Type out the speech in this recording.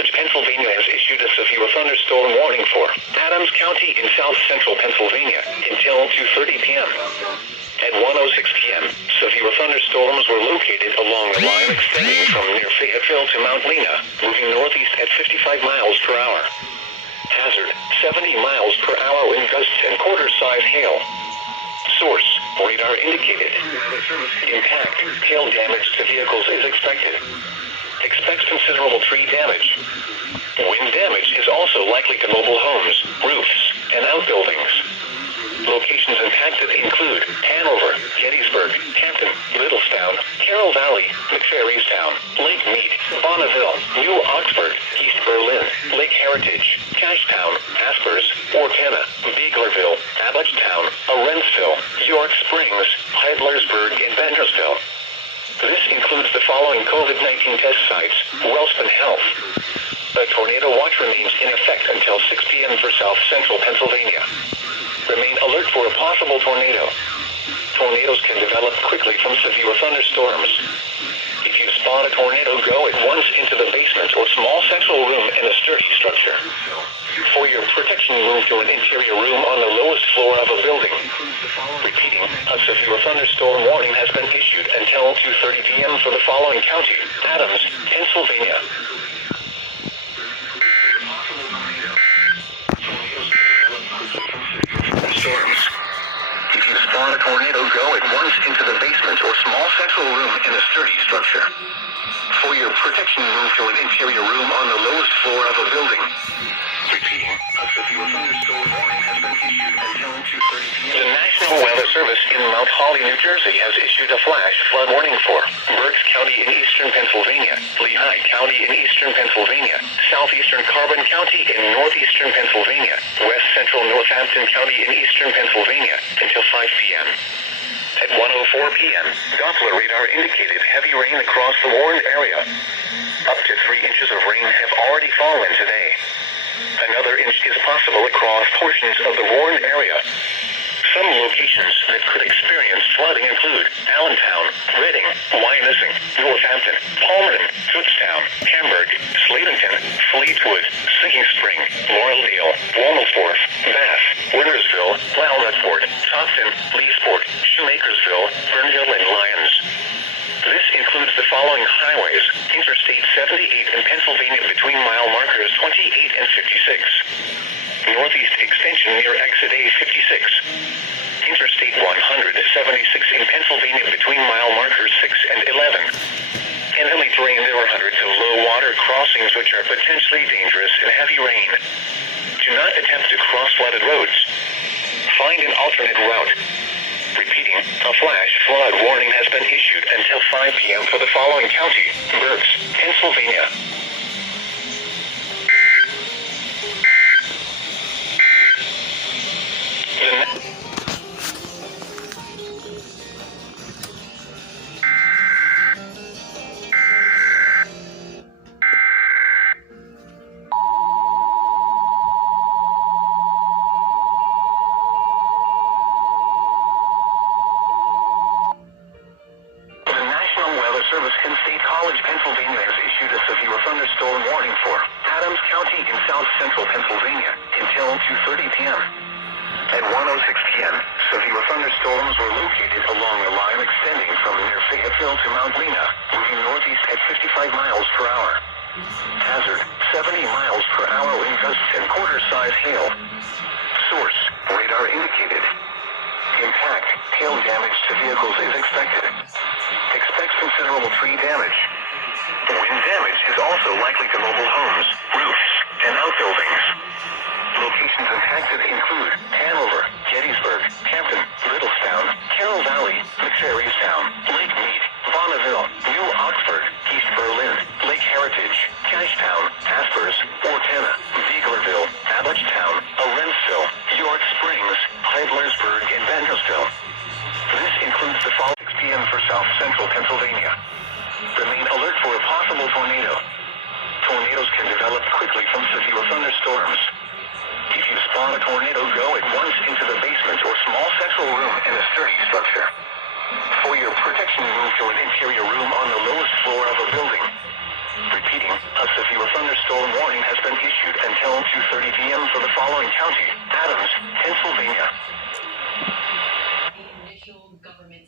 College, Pennsylvania has issued a severe thunderstorm warning for Adams County in south central Pennsylvania until 2:30 p.m. At 1:06 p.m., severe thunderstorms were located along the line extending from near Fayetteville to Mount Lena, moving northeast at 55 miles per hour. Hazard, 70 miles per hour wind gusts and quarter-size hail. Source, radar indicated. Impact, hail damage to vehicles is expected. Expects considerable tree damage. Wind damage is also likely to mobile homes, roofs, and outbuildings. Locations impacted include Hanover, Gettysburg, Hampton, Littlestown, Carroll Valley, McFerrystown, Lake Mead, Bonneville, New Oxford, East Berlin, Lake Heritage, Cashtown, Aspers, Ortena, Beaglerville, Abbottstown, Arendsville, York Springs, Heidlersburg, and Bendersville. This includes the following COVID-19 test sites: Wellspun Health. A tornado watch remains in effect until 6 p.m. for south central Pennsylvania. Remain alert for a possible tornado. Tornadoes can develop quickly from severe thunderstorms. If you spot a tornado, go at once into the basement or small central room in a sturdy structure. For your protection, move to an interior room on the lowest floor of a building. Repeating, a severe thunderstorm warning has been issued until 2:30 p.m. for the following county: Adams, Pennsylvania. Storms. If you spawn a tornado, go at once into the basement or small central room in a sturdy structure. For your protection, move to an interior room on the lowest floor of a building. Repeating, a severe thunderstorm warning has been issued until 2:30 p.m. The National Weather Service in Mount Holly, New Jersey has issued a flash flood warning for Berks County in eastern Pennsylvania, Lehigh County in eastern Pennsylvania, southeastern Carbon County in northeastern Pennsylvania, west central Northampton County in eastern Pennsylvania until 5 p.m. At 1:04 p.m., Doppler radar indicated heavy rain across the warned area. Up to 3 inches of rain have already fallen today. Another inch is possible across portions of the warned area. Some locations that could experience flooding include Allentown, Reading, Wyomissing, Northampton, Palmerton, Kutztown, Hamburg, Slatington, Fleetwood, Sinking Spring, Laureldale, Womelsdorf, Bath, Wintersville, Walnutford, Tofton, Leesport, Shoemakersville, Burnville, and Lyons. This includes the following highways: Interstate 78 in Pennsylvania between mile markers 28 and 56. Northeast extension near exit A 56. Interstate 176 in Pennsylvania between mile markers 6 and 11. Heavily drained or under to low water crossings which are potentially dangerous in heavy rain. Do not attempt to cross flooded roads. Find an alternate route. Repeating, a flash flood warning has been issued until 5 p.m. for the following county: Berks, Pennsylvania. Service in State College, Pennsylvania has issued a severe thunderstorm warning for Adams County in south central Pennsylvania until 2:30 p.m. At 1:06 p.m., severe thunderstorms were located along the line extending from near Fayetteville to Mount Lena, moving northeast at 55 miles per hour. Hazard, 70 miles per hour wind gusts and quarter-size hail. Source, radar indicated. Impact, hail damage to vehicles is expected. Expects considerable tree damage. Wind damage is also likely to mobile homes, roofs, and outbuildings. Locations impacted include Hanover, Gettysburg, Hampton, Littlestown, Carroll Valley, McFerrystown, Lake Mead, Bonneville, New Oxford, East Berlin, Lake Heritage, Cashtown, Aspers, Ortena, Beaglerville, Abbottstown, Arendsville, York Springs, Heidlersburg, and Bendersville. This includes the following 6 p.m. for south central Pennsylvania. Remain alert for a possible tornado. Tornadoes can develop quickly from severe thunderstorms. If you spot a tornado, go at once into the basement or small central room in a sturdy structure. For your protection, move to an interior room on the lowest floor of a building. Repeating, a severe thunderstorm warning has been issued until 2:30 p.m. for the following county: Adams, Pennsylvania. The initial government